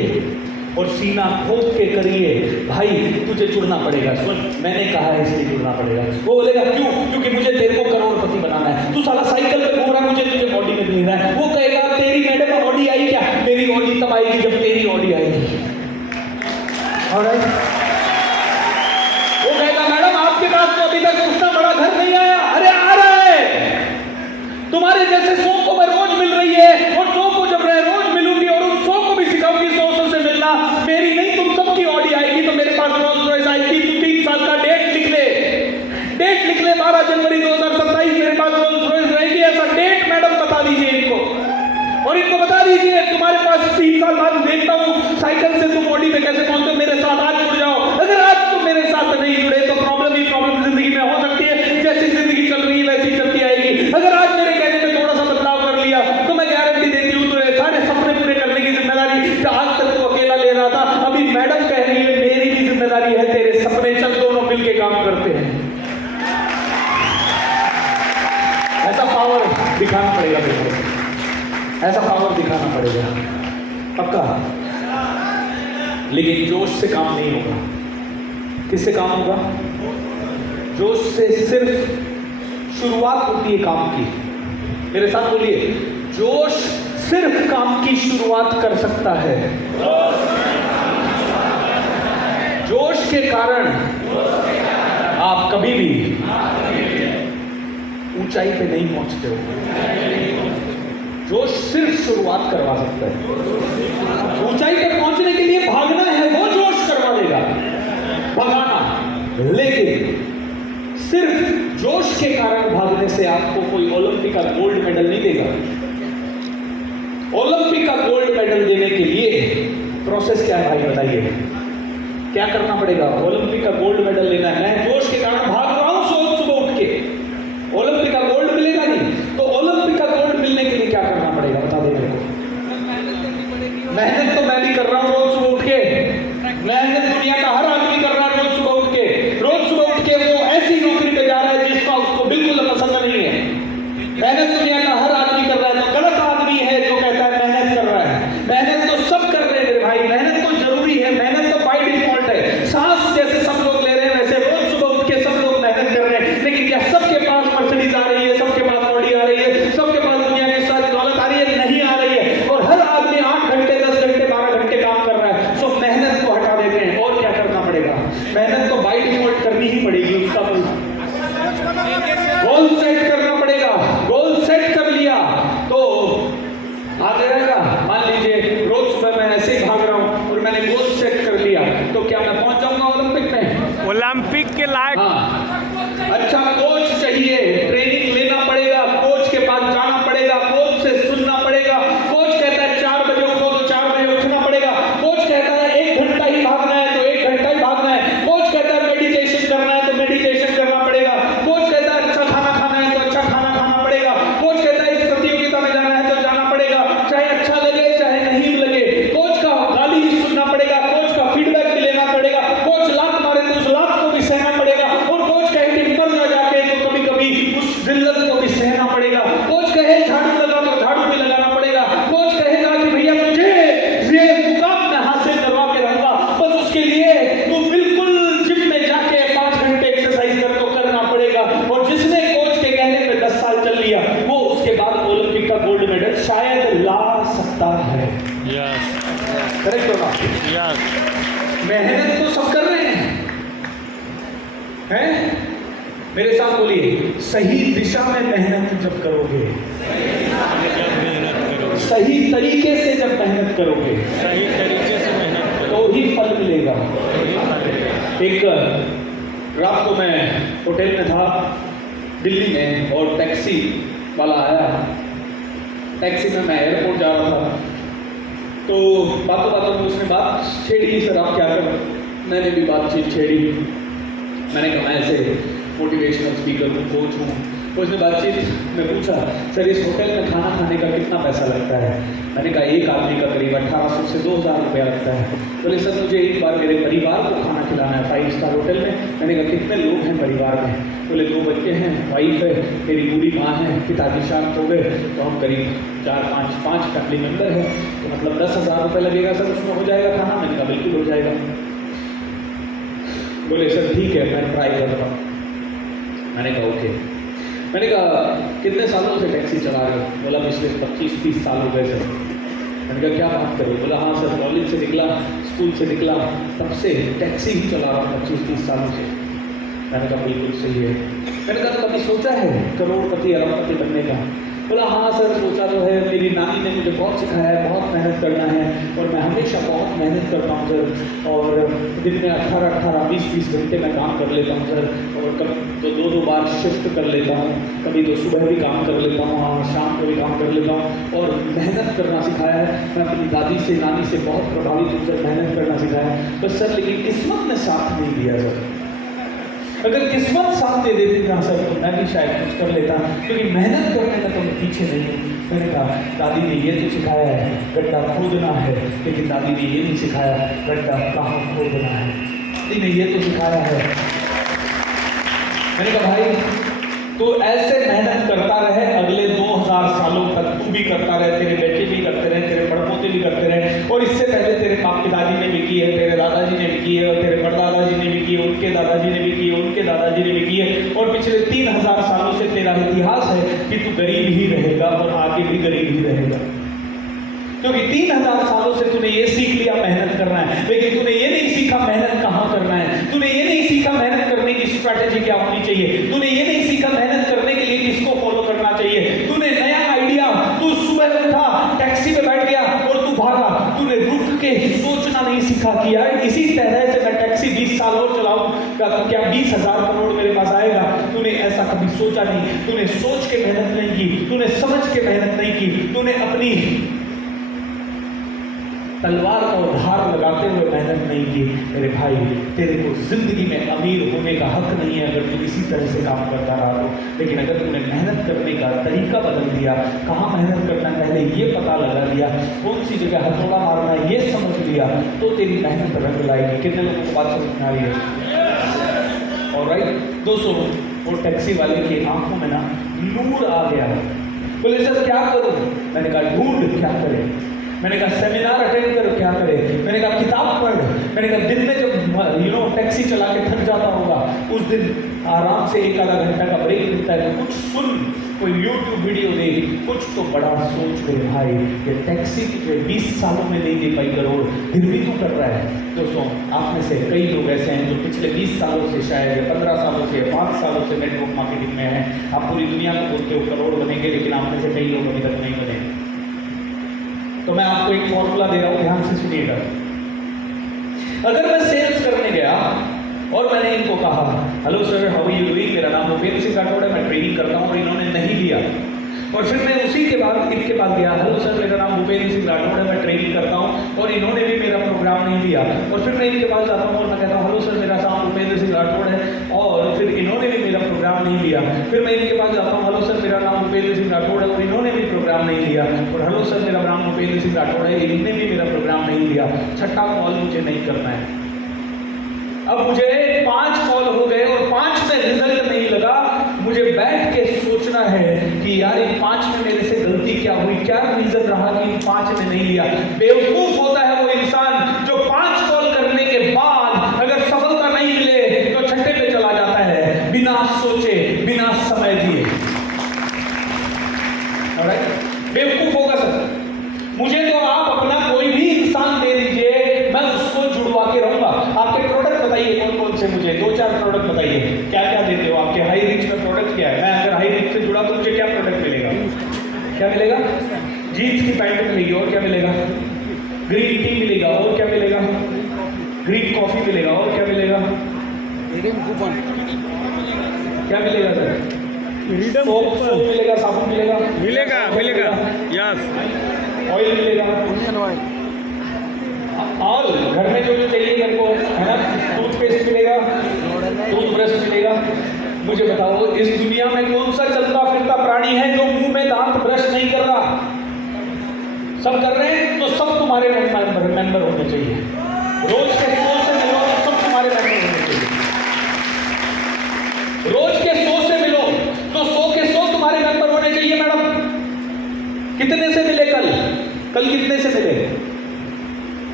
और सीना ठोक के करिए। भाई तुझे जुड़ना पड़ेगा। सुन, मैंने कहा है इसलिए जुड़ना पड़ेगा। वो बोलेगा क्यों? क्योंकि मुझे तेरे को करोड़पति बनाना है। तू साला साइकिल पे घूम रहा है, मुझे तुझे ऑडी में भेजना है। वो कहेगा तेरी मैडम ऑडी आई क्या? मेरी ऑडी तब आएगी जब तेरी ऑडी आएगी। ऑलराइट? वो कहेगा मैडम आपके पास तो अभी तक उतना बड़ा घर नहीं आया। अरे आ रहा है। तुम्हारे जैसे 100 को मैं रोज मिल रही है और 100 को जब मैं रोज मिलूंगी और उन 100 को भी सिखाऊंगी 100 से मिलना, ऐसा पावर दिखाना पड़ेगा, पक्का। लेकिन जोश से काम नहीं होगा। किससे काम होगा? जोश से सिर्फ शुरुआत होती है काम की। मेरे साथ बोलिए, जोश सिर्फ काम की शुरुआत कर सकता है। जोश के कारण आप कभी भी ऊंचाई पे नहीं पहुंचते हो। जोश सिर्फ शुरुआत करवा सकता है। ऊंचाई पर पहुंचने के लिए भागना है, वो जोश करवा देगा, भगाना। लेकिन सिर्फ जोश के कारण भागने से आपको कोई ओलंपिक का गोल्ड मेडल नहीं देगा। ओलंपिक का गोल्ड मेडल देने के लिए प्रोसेस क्या है भाई, बताइए क्या करना पड़ेगा? ओलंपिक का गोल्ड मेडल लेना है, मैं जोश के कारण भाग रहा हूं सुबह उठ के, ओलंपिक का गोल्ड मिलेगा नहीं, तो ओलंपिक का गोल्ड मिलने के लिए क्या करना पड़ेगा बता दे मेरे को। मेहनत तो मैं भी कर रहा हूं रोज सुबह उठ के, मेहनत दुनिया का हर आदमी कर रहा है रोज सुबह उठ के। रोज सुबह उठ के वो ऐसी नौकरी पे जा रहा है जिसका उसको बिल्कुल पसंद नहीं है। मेहनत दुनिया का हर आदमी कर रहा है, तो गलत आदमी है जो कहता है मेहनत कर रहा है। मेहनत तो सब कर रहे हैं मेरे भाई, मेहनत तो जरूरी है, मेहनत तो बाय डिफॉल्ट है। सांस जैसे सब लोग ले रहे हैं वैसे रोज सुबह उठ के सब लोग मेहनत कर रहे हैं। लेकिन क्या सबके पास मर्सिडीज आ रही है, सबके पास ऑडी आ रही है, सबके पास दुनिया की सारी दौलत आ रही है? नहीं आ रही है। और हर आदमी 8 घंटे 10 घंटे 12 घंटे काम कर रहा है। सो मेहनत को हटा देते हैं। और क्या करना पड़ेगा? मेहनत तो बाय डिफॉल्ट करनी ही पड़ेगी, उसका गोल सेट करना पड़ेगा। गोल सेट कर लिया तो आगे रहेगा। मान लीजिए रोज सुबह मैं ऐसे ही भाग रहा हूं और मैंने गोल सेट कर लिया, तो क्या मैं पहुंच जाऊंगा ओलंपिक में? ओलंपिक के लायक। हाँ, अच्छा कोच चाहिए, ट्रेनिंग लेना पड़ेगा, कोच के पास जाना पड़ेगा, कोच से सुनना पड़ेगा। कोच कहता है 4 बजे उठो तो 4 बजे उठना पड़ेगा। कोच कहता है 1 घंटा ही भागना है तो 1 घंटा ही भागना है। कोच कहता है मेडिटेशन करना है तो मेडिटेशन करना पड़ेगा। कोच कहता है अच्छा खाना खाना है तो अच्छा खाना खाना पड़ेगा। कोच कहता है इस प्रतियोगिता में जाना है तो जाना पड़ेगा, चाहे अच्छा लगे चाहे नहीं लगे। कोच का गाली भी सुनना पड़ेगा, कोच का फीडबैक भी लेना पड़ेगा। कोच लात मारे तो उस लात को भी सहना पड़ेगा। और कोच कहे कि ऊपर जा जाके तो कभी कभी उस जिल्लत को भी सहना पड़ेगा। कोच कहे झाड़ू लगा तो झाड़ू भी लगाना पड़ेगा। कोच कहेगा कि भैया मुझे ये मुकाम मैं हासिल करवा के रहूंगा, बस उसके लिए तू बिल्कुल जिम में जाके 5 घंटे एक्सरसाइज कर तो करना पड़ेगा। और जिसने कोच के कहने पे 10 साल चल लिया वो उसके बाद ओलंपिक का गोल्ड मेडल शायद ला सकता है। करेक्ट होगा? मेहनत तो सब कर रहे हैं? मेरे साथ बोलिए, सही दिशा में मेहनत जब करोगे, सही तरीके से जब मेहनत करोगे, सही तरीके से मेहनत करो तो ही फल मिलेगा। एक रात को मैं होटल में था दिल्ली में और टैक्सी वाला आया। टैक्सी में मैं एयरपोर्ट जा रहा था, तो बातों बातों में उसने बात छेड़ी, सर आप क्या कर रहे हैं? मैंने भी बातचीत छेड़ी। मैंने कहा मैं ऐसे मोटिवेशनल स्पीकर हूँ, कोच हूँ। तो उसने बातचीत में पूछा, सर इस होटल में खाना खाने का कितना पैसा लगता है? मैंने कहा एक आदमी का करीब 1800 से 2000 रुपया लगता है। बोले सर मुझे एक बार मेरे परिवार को खाना खिलाना है 5 स्टार होटल में। मैंने कहा कितने लोग हैं परिवार में? बोले 2 बच्चे हैं, वाइफ है, मेरी बूढ़ी माँ है, पिताजी शांत हो गए, तो हम करीब 4-5 फैमिली मेम्बर हैं, तो मतलब 10,000 रुपये लगेगा सर, उसमें हो जाएगा खाना? मैंने कहा बिल्कुल हो जाएगा। बोले सर ठीक है मैं ट्राई करता हूँ। मैंने कहा ओके। मैंने कहा कितने सालों से टैक्सी चला रहे हो? बोला पिछले 25-30 साल हो गए सर। मैंने कहा क्या बात करो? बोला हाँ सर, कॉलेज से निकला, स्कूल से निकला, तब से टैक्सी ही चला रहा हूँ 25-30 सालों से। मैंने कहा बिल्कुल सही है। मैंने कहा तो कभी सोचा है करोड़पति अरबपति बनने का? बोला हाँ सर सोचा तो है, मेरी नानी ने मुझे बहुत सिखाया है, बहुत मेहनत करना है और मैं हमेशा बहुत मेहनत करता हूँ सर। और दिन में 18-18, 20-20 घंटे मैं काम कर लेता हूँ सर। और कभी तो 2-2 बार शिफ्ट कर लेता हूँ, कभी तो सुबह भी काम कर लेता हूँ, शाम को भी काम कर लेता हूँ। और मेहनत करना सिखाया है। मैं अपनी दादी से नानी से बहुत प्रभावित हूँ सर, मेहनत करना सिखाया है। बस सर लेकिन किस्मत ने साथ नहीं दिया सर। अगर किस्मत साथ दे देती ना सर तो मैं भी शायद कुछ कर लेता, क्योंकि मेहनत करने का तो मैं पीछे नहीं हूँ। मैंने कहा दादी ने ये तो सिखाया है गड्ढा खोदना है, लेकिन दादी ने ये नहीं सिखाया गड्ढा कहाँ खोदना है। दादी ने ये तो सिखाया है। मैंने कहा भाई तो ऐसे मेहनत करता रहे, अगले 2000 सालों तक तू भी करता रहे, तेरे बेटे भी करते रहे, तेरे पड़पोते भी करते रहे, और इससे पहले तेरे बाप की दादी ने भी की है, तेरे दादाजी ने भी की है, और तेरे परदादाजी ने भी की है, उनके दादाजी ने भी की है, उनके दादाजी ने भी की है, और पिछले 3000 सालों से तेरा इतिहास है कि तू गरीब ही रहेगा और आगे भी गरीब ही रहेगा। क्योंकि 3000 सालों से तूने ये सीख लिया मेहनत करना है, लेकिन तूने ये नहीं सीखा मेहनत कहाँ करना है, तूने ये नहीं सीखा मेहनत करने की स्ट्रैटेजी क्या होनी चाहिए, तूने ये नहीं सीखा मेहनत करने के लिए किसको फॉलो करना चाहिए। तूने नया आइडिया, तू सुबह उठा, टैक्सी में बैठ गया और तू भागा, तूने रुक के सोचना नहीं सीखा कि यार इसी तरह से मैं टैक्सी 20 साल और चलाऊंगा तो क्या 20,000 करोड़ मेरे पास आएगा। तूने ऐसा कभी सोचा नहीं, तूने सोच के मेहनत नहीं की, तूने समझ के मेहनत नहीं की, तूने अपनी तलवार और धार लगाते हुए मेहनत नहीं की। मेरे भाई, तेरे को जिंदगी में अमीर होने का हक नहीं है अगर तू इसी तरह से काम करता रहा तो। लेकिन अगर तूने मेहनत करने का तरीका बदल दिया, कहाँ मेहनत करना पहले ये पता लगा लिया, कौन सी जगह हथौड़ा मारना है ये समझ लिया, तो तेरी मेहनत रंग लाएगी। कितने लोगों को बात समझ में आ रही है? ऑलराइट दोस्तों, वो टैक्सी वाले की आंखों में ना नूर आ गया। बोले सर क्या करूं? मैंने कहा ढूंढ क्या करें। मैंने कहा सेमिनार अटेंड करो क्या करे। मैंने कहा किताब पढ़। मैंने कहा दिन में जब टैक्सी चला के थक जाता होगा उस दिन आराम से 1 आधा घंटा का ब्रेक मिलता है तो कुछ सुन, कोई यूट्यूब वीडियो देख, कुछ तो बड़ा सोच मेरे भाई। ये टैक्सी 20 सालों में नहीं दे पाई करोड़, फिर भी तू कर रहा है। दोस्तों, आप में से कई लोग ऐसे हैं जो पिछले 20 सालों से, शायद 15 सालों से, 5 सालों से नेटवर्क मार्केटिंग में हैं। आप पूरी दुनिया में बोलते हो करोड़ बनेंगे, लेकिन आप में से कई लोग अभी तक नहीं बने। तो मैं आपको एक फॉर्मूला दे रहा हूं, ध्यान से सुनिएगा। अगर मैं सेल्स करने गया और मैंने इनको कहा hello sir how are you doing, मेरा नाम भूपेंद्र सिंह राठौड़ है, मैं ट्रेनिंग करता हूं, और इन्होंने नहीं लिया। और फिर मैं उसी के बाद इनके पास गया, हेलो सर मेरा नाम भूपेंद्र सिंह राठौड़ है, मैं ट्रेनिंग करता हूं, और इन्होंने भी मेरा प्रोग्राम नहीं लिया। और फिर मैं इनके पास जाता हूं और मैं कहता हूं हेलो सर मेरा नाम भूपेंद्र सिंह राठौड़ है, और फिर इन्होंने भी मेरा प्रोग्राम नहीं लिया। फिर मैं इनके पास जाता हूं, हेलो सर मेरा नाम भूपेंद्र सिंह राठौड़ है, और इन्होंने भी प्रोग्राम नहीं लिया। और हेलो सर मेरा नाम भूपेंद्र सिंह राठौड़ है, इन्होंने भी मेरा प्रोग्राम नहीं लिया। छठा कॉल मुझे नहीं करना है। अब मुझे 5 कॉल हो गए और 5 में रिजल्ट नहीं लगा। मुझे बैठ के सोचना है कि यार इन 5 में मेरे से गलती क्या हुई, क्या रीजन रहा कि इन 5 में नहीं लिया। बेवकूफ होता है वो इंसान जो 5 कॉल करने के बाद अगर सफलता नहीं मिले तो छठे पे चला जाता है, बिना सोचे, बिना समय दिए। बेवकूफ होगा सर। मुझे तो आप अपना कोई भी इंसान दे दीजिए, मैं उसको जुड़वा के रहूंगा। आपके प्रोडक्ट बताइए कौन कौन से, मुझे 2-4 प्रोडक्ट बताइए, क्या क्या देते हो। आपके हाई रिच का प्रोडक्ट क्या है? मैं अगर हाई रिच से जुड़ा तो मुझे क्या प्रोडक्ट मिलेगा? क्या मिलेगा? जीन्स की पैंट मिलेगी, और क्या मिलेगा? ग्रीन टी मिलेगा, और क्या मिलेगा? ग्रीन कॉफी मिलेगा, और क्या मिलेगा? क्या मिलेगा सर? सोप मिलेगा, साबुन मिलेगा, मिलेगा यस, ऑयल मिलेगा, और घर में जो चाहिए मेरे को, है ना, टूथपेस्ट मिलेगा, टूथब्रश मिलेगा। मुझे बताओ इस दुनिया में कौन सा चलता फिरता प्राणी है जो मुंह में दांत ब्रश नहीं कर रहा? सब कर रहे हैं, तो सब तुम्हारे मेंबर होने चाहिए। रोज के 100 से मिलो तो सब तुम्हारे मेंबर होने चाहिए। रोज के 100 से मिलो तो 100 के 100 तुम्हारे मेंबर होने चाहिए। मैडम कितने से मिले कल कितने से मिले?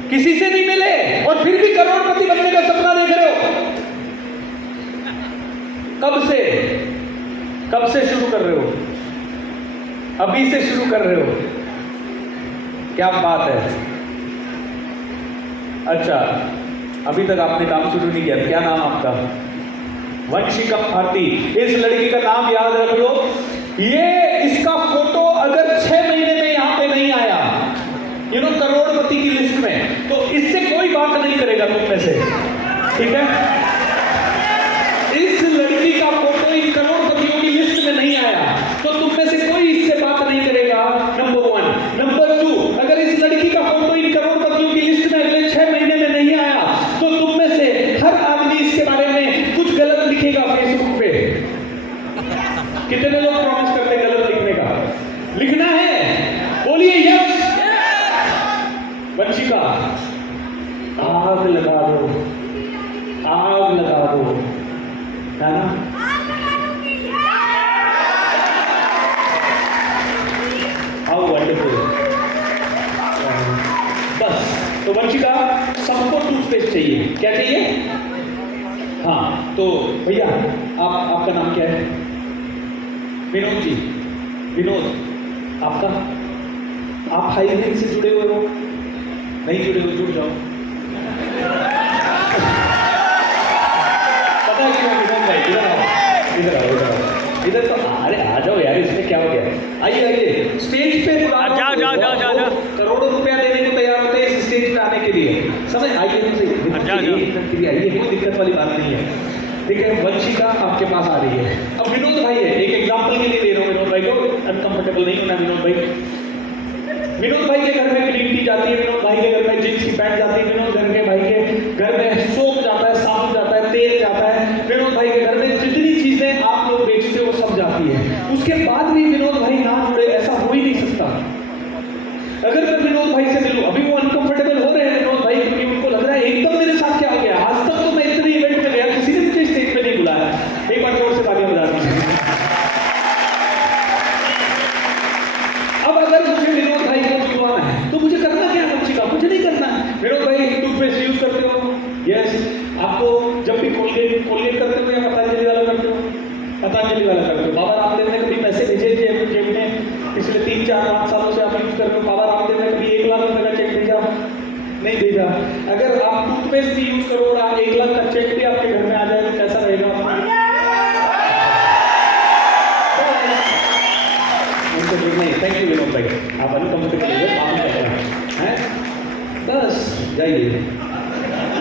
किसी से नहीं मिले, और फिर भी करोड़पति बनने का सपना देख रहे हो। कब से शुरू कर रहे हो? अभी से शुरू कर रहे हो? क्या बात है। अच्छा, अभी तक आपने काम शुरू नहीं किया। क्या नाम आपका? वंशिका भारती। इस लड़की का नाम याद रख लो। ये इसका फोटो अगर 6 महीने में यहां पे नहीं आया करोड़पति की लिस्ट में, तो इससे कोई बात नहीं करेगा तुम में से, ठीक है? इस लड़की का फोटो इन करोड़पतियों की लिस्ट में नहीं आया तो तुम में से कोई इससे बात नहीं करेगा, नंबर 1। नंबर 2, अगर इस लड़की का फोटो इन करोड़पतियों की लिस्ट में अगले 6 महीने में नहीं आया तो तुम में से हर आदमी इसके बारे में कुछ गलत लिखेगा फेसबुक पे। कितने लोग प्रॉमिस करते गलत लिखने का? लिखना है, बोलिए यस। वंशिका, आग लगा दो, आग लगा दो, है ना? आओ चाहिए। क्या चाहिए? हाँ, तो भैया आपका नाम क्या है? विनोद जी। विनोद, आपका? आप हाई हिल से जुड़े हुए हो? नहीं जुड़े हो, जुड़ जाओ। पता है क्यों विनोद भाई? इधर आओ, इधर आओ, इधर आओ, इधर तो अरे आ जाओ यार, इसमें क्या हो गया? आइए आइए, स्टेज पे बुला रहा हूं। जाओ। करोड़ों रुपया देने को तैयार होते हैं इस स्टेज पे आने के लिए। समझ आइए, आइए, कोई दिक्कत वाली बात नहीं है। ठीक है, वंशिका आपके पास आ रही है। अब विनोद भाई है, एक एग्जांपल के लिए दे रहा हूँ विनोद भाई को, अनकंफर्टेबल नहीं होना विनोद भाई। विनोद भाई के घर में ग्रीन टी जाती है, विनोद भाई के घर में जींस की पैंट जाती है, विनोद भाई के घर में सोप जाता है, साबुन जाता है, तेल जाता है, विनोद भाई के घर में जितनी चीजें आप लोग बेचते हो सब जाती है। उसके बाद भी विनोद भाई ना जुड़े, ऐसा हो ही नहीं सकता। अगर मैं विनोद भाई से मिलूं, अभी वो अनकंफर्टेबल हो रहे हैं विनोद भाई, क्योंकि उनको लग रहा है एकदम मेरे साथ क्या हो गया। आज तक तो मैं इतने इवेंट में गया, किसी ने मुझे स्टेज पे नहीं बुलाया। एक बार जोर से तालियां बजा दीजिए। अब अगर मुझे विनोद भाई को बुलवाना है तो मुझे करना क्या है? वंशिका, मुझे नहीं करना है। विनोद भाई टूथपेस्ट यूज करते हो? यस। आपको जब भी कोलगेट करते हो या पतंजलि वाला करते हो? पतंजलि वाला करते हो। बाबा रामदेव ने कभी पैसे भेजे जेब में? पिछले 3-4-5 सालों से आप यूज कर रहे हो। बाबा रामदेव ने कभी 1 लाख रुपए का चेक भेजा? नहीं भेजा। अगर आप टूथपेस्ट भी यूज करो और 1 लाख का चेक भी आपके घर में आ जाए तो कैसा रहेगा? नहीं, थैंक यू विनोद भाई, आप अनकंफर्टेबल हैं, बस जाइए।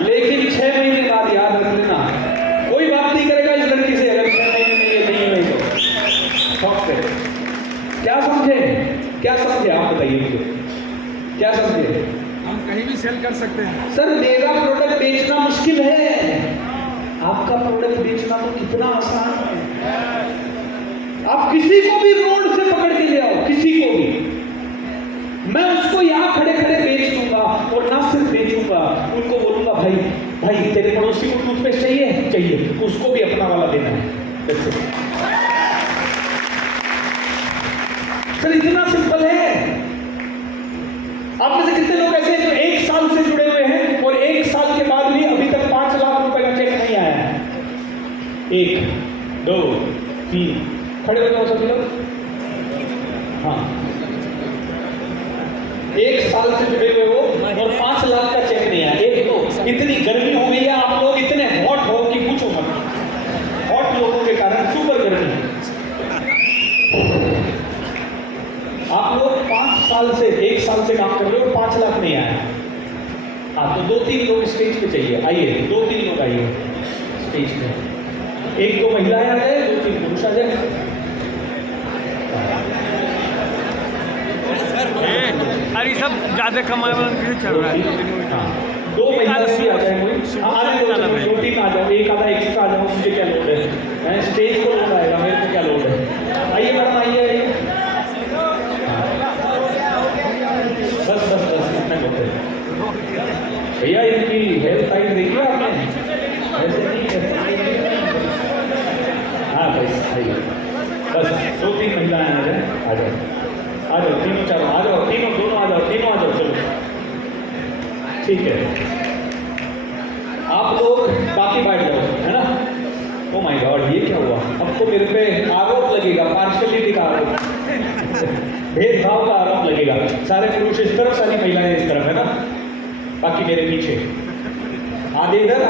लेकिन 6 महीने बाद याद रख लेना, कोई बात नहीं करेगा इस लड़की से अगर 6 महीने में ये नहीं हुई तो। क्या समझे? क्या समझे आप बताइए मुझे, क्या समझे? हम कहीं भी सेल कर सकते हैं सर, मेरा प्रोडक्ट बेचना मुश्किल है, आपका प्रोडक्ट बेचना तो कितना आसान है। आप किसी को भी रोड से पकड़ के ले आओ, किसी को भी, मैं उसको यहाँ खड़े खड़े बेच दूंगा। और ना सिर्फ बेचूंगा, उनको बोलूंगा भाई तेरे पड़ोसी को टूथपेस्ट चाहिए, उसको भी अपना वाला देना है। सर इतना सिंपल है। आप में से कितने लोग ऐसे हैं जो 1 साल से जुड़े हुए हैं और 1 साल के बाद भी अभी तक 5 लाख रुपए का चेक नहीं आया है? 1 2 3 खड़े हो जाओ सभी लोग। हाँ, 1 साल से जुड़े हुए हो और 5 लाख का चेक नहीं आया। एक तो इतनी गर्मी हो गई है, आप लोग इतने हॉट हो कि पूछो मत। हॉट लोगों के कारण सुपर गर्मी है। आप लोग 5 साल से 1 साल से काम कर रहे हो और 5 लाख नहीं आया। हाँ, तो 2-3 लोग स्टेज पे चाहिए। आइए, 2-3 लोग आइए स्टेज पे। 1-2 महिलाएं आ जाए, 2-3 पुरुष आ जाए। अरे सब ज्यादा कमाए वाला चल रहा है। हाँ, 2 महिलाएं भी आ जाए कोई। हाँ, 2-3 आ जाओ, एक आधा एक्स्ट्रा आ जाओ, मुझे क्या लोड है? स्टेज को लोड आएगा, मेरे को क्या लोड है? आइए मैडम, आइए। बस इतना लोड है भैया। इनकी हेल्थ साइड देखिए आपने, ऐसे नहीं है। हाँ बस 2-3 महिलाएं आ जाए, आ जाओ, तीनों चारों आ जाओ, दोनों आ जाओ, चलो ठीक है। आप लोग बाकी बैठ जाओ, है ना? ओ माय गॉड, ये क्या हुआ? अब तो मेरे पे आरोप लगेगा, पार्शियलिटी का आरोप, भेदभाव का आरोप लगेगा। सारे पुरुष इस तरफ, सारी महिलाएं इस तरफ, है ना? बाकी मेरे पीछे, आधे इधर,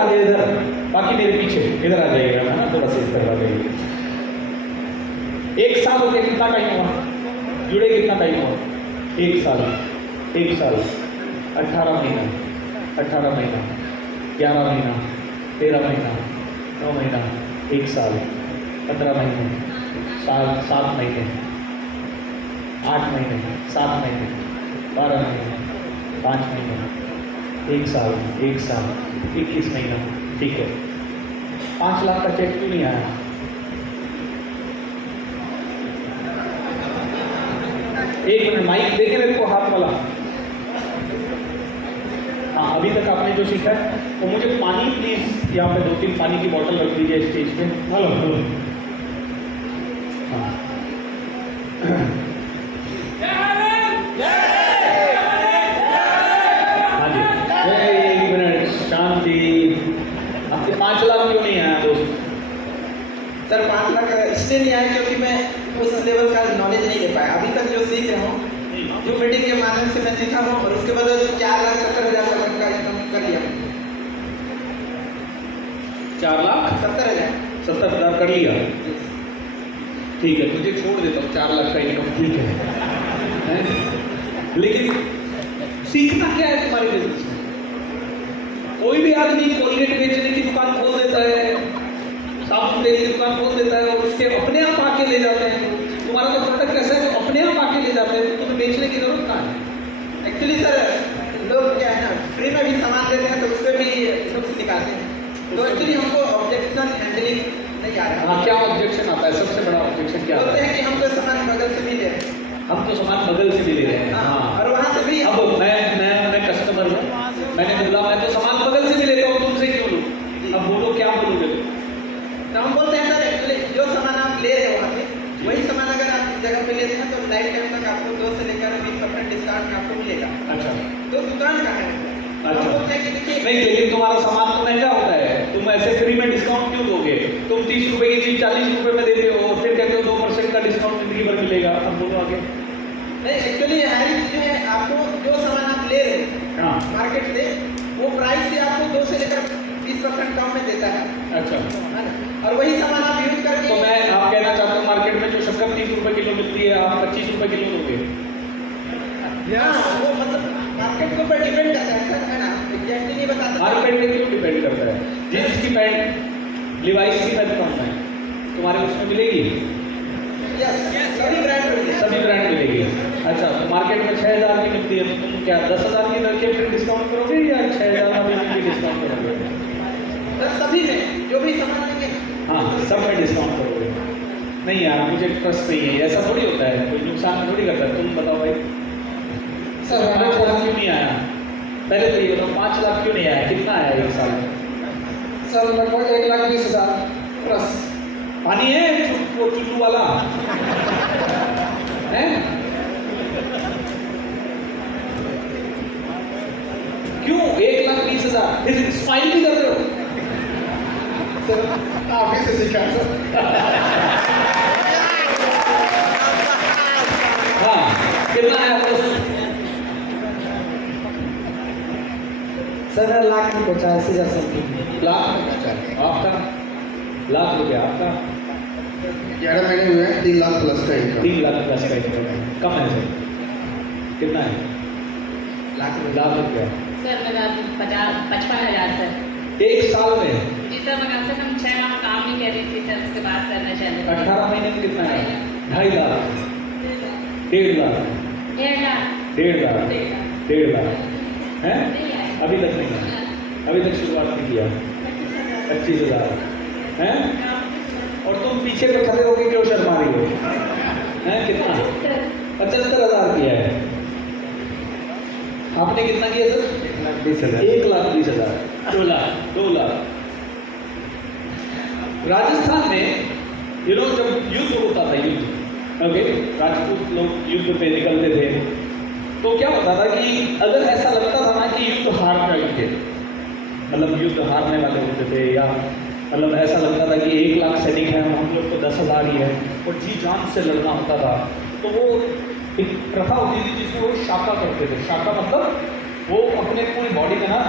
बाकी मेरे पीछे, इधर आ जाइएगा, है ना? थोड़ा सा इस तरफ आ जाइए। 1 साल हो गया, कितना टाइम हुआ जुड़े? कितना टाइम हुआ? 1 साल 18 महीना, 11 महीना, 13 महीना, 9 महीना, 1 साल, 15 महीने, 7 महीने, 8 महीने, 7 महीने, 12 महीने, 5 महीने, 1 साल, 21 महीना। ठीक है, 5 लाख का चेक क्यों नहीं आया? एक मिनट, माइक देखे मेरे को, हाथ वाला। हाँ, अभी तक आपने जो सीखा है तो मुझे पानी प्लीज यहाँ पे 2-3 पानी की बोतल रख दीजिए स्टेज पे। हेलो हाँ, हाँ जी, 1 मिनट, शांति 5 लाख क्यों नहीं आया दोस्त? सर 5 लाख इसलिए नहीं आया क्योंकि मैं उस लेवल का नॉलेज नहीं ले पाया। अभी तक जो सीख रहा हूँ, जो मीटिंग के माध्यम से मैं सीखा हूँ, और उसके बाद 4,70,000 तक का इनकम कर लिया। 4,70,000 कर लिया। ठीक है, तुझे छोड़ देता हूँ 4 लाख का इनकम, ठीक है। हैं? लेकिन सीखना क्या है तुम्हारे बिजनेस में? कोई भी आदमी कोलगेट बेचने की दुकान खोल देता है, साबुन तेल की दुकान खोल देता है, और उसके अपने आप आके ले जाते हैं। तुम्हारा तो प्रोडक्ट कैसा है, तो अपने आप आके ले जाते हैं, तो तुम्हें बेचने की जरूरत कहाँ है? एक्चुअली सर लोग क्या है ना, फ्री में भी सामान देते हैं तो उसमें भी नुक्स निकालते हैं। तो एक्चुअली हमको ऑब्जेक्शन हैंडलिंग नहीं आ रहा। हाँ, क्या ऑब्जेक्शन आता है? सबसे बड़ा ऑब्जेक्शन क्या आता बोलते है? हैं कि हम तो सामान बगल से भी ले रहे हैं। हम तो सामान बगल से भी ले रहे हैं। हाँ, और वहाँ से भी अब मैं कस्टमर हूँ, मैंने बोला मैं तो सामान बगल से भी लेता हूँ, तुमसे क्यों लूँ? अब बोलो क्या बोलोगे? तो हम बोलते हैं सर एक्चुअली जो सामान आप ले रहे हो वहाँ से, वही सामान अगर आप इस जगह पे लेते हैं तो लाइफ टाइम तक आपको 2 से लेकर 20% डिस्काउंट में आपको मिलेगा। अच्छा तो दुकान का है। अच्छा। हम बोलते हैं कि देखिए नहीं, लेकिन तुम्हारा सामान तो महंगा होता है, तुम ऐसे फ्री में डिस्काउंट क्यों दोगे? तुम 30 रुपए की चीज 40 रुपए में देते हो, फिर कहते हो 2% का डिस्काउंट जिंदगी भर मिलेगा। अब बोलो आगे। नहीं, एक्चुअली हर जो है आपको जो सामान आप ले रहे हैं हाँ, मार्केट से, वो प्राइस से आपको 2 से लेकर 20% कम में देता है। अच्छा। है ना? और वही सामान आप यूज करके तो मैं आप कहना चाहता हूँ मार्केट में जो शक्कर 30 रुपए किलो मिलती है, आप 25 रुपए किलो दोगे? हाँ, वो मतलब मार्केट के ऊपर डिपेंड करता है सर, है ना? एग्जैक्टली नहीं बता सकते। मार्केट में क्यों डिपेंड करता है? जींस की पैंट लिवाइस की मैं कम है, तुम्हारे उसमें मिलेगी? यस, सभी ब्रांड मिलते हैं। सभी ब्रांड मिलेगी। अच्छा, तो मार्केट में 6,000 की मिलती है, तो तुम क्या 10,000 की करके फिर डिस्काउंट करोगे या 6,000 में भी डिस्काउंट करोगे? सर सभी में जो भी सामान लेंगे, हाँ, सब में डिस्काउंट करोगे? नहीं यार, मुझे ट्रस्ट नहीं है, ऐसा थोड़ी होता है, कोई नुकसान थोड़ी करता है। तुम बताओ भाई। सर 5 लाख क्यों नहीं आया? पहले तो ये बताओ 5 लाख क्यों नहीं आया? कितना आया एक साल में? सर लगभग 1,20,000 प्लस। पानी है वो चुल्लू वाला है? क्यों 1,20,000? फिर स्माइल भी कर रहे हो? सर आप ही से सीखा सर। हाँ, कितना है आपको? Sir 1,85,000 something. लाख आपका? लाख रुपया आपका? 11 महीने हुए हैं, 3 लाख प्लस का इनकम। 3 लाख प्लस का इनकम है। कम है सर? कितना है? लाख रुपया सर मेरा 55,000 सर। एक साल में? जी सर, मैं कम से कम 6 माह काम नहीं कर रही थी सर, उसके बाद करना चाहिए। 18 महीने में कितना है? 2.5 लाख? 1.5 लाख? 1.5 लाख। 1.5 लाख? 1.5 लाख है? नहीं आया। अभी तक नहीं है, अभी तक शुरुआत नहीं किया। 25,000 है? और तुम पीछे तो खड़े होके क्यों शर्मा रही हो? हैं कितना? 75,000 किया है। आपने कितना किया सर? 1,20,000। 1,20,000। 2 लाख 2 लाख। राजस्थान में जब युद्ध होता था, युद्ध, ओके, राजपूत लोग युद्ध पे निकलते थे, तो क्या होता था कि अगर ऐसा लगता था ना कि युद्ध हार जाएंगे, मतलब युद्ध हारने वाले होते थे, या मतलब ऐसा लगता था कि 1 लाख सैनिक हैं, हम लोग तो 10,000 ही है, और जी जान से लड़ना होता था, तो वो एक प्रथा होती थी जिसको वो शाका करते थे। शाका मतलब वो अपने पूरी बॉडी में ना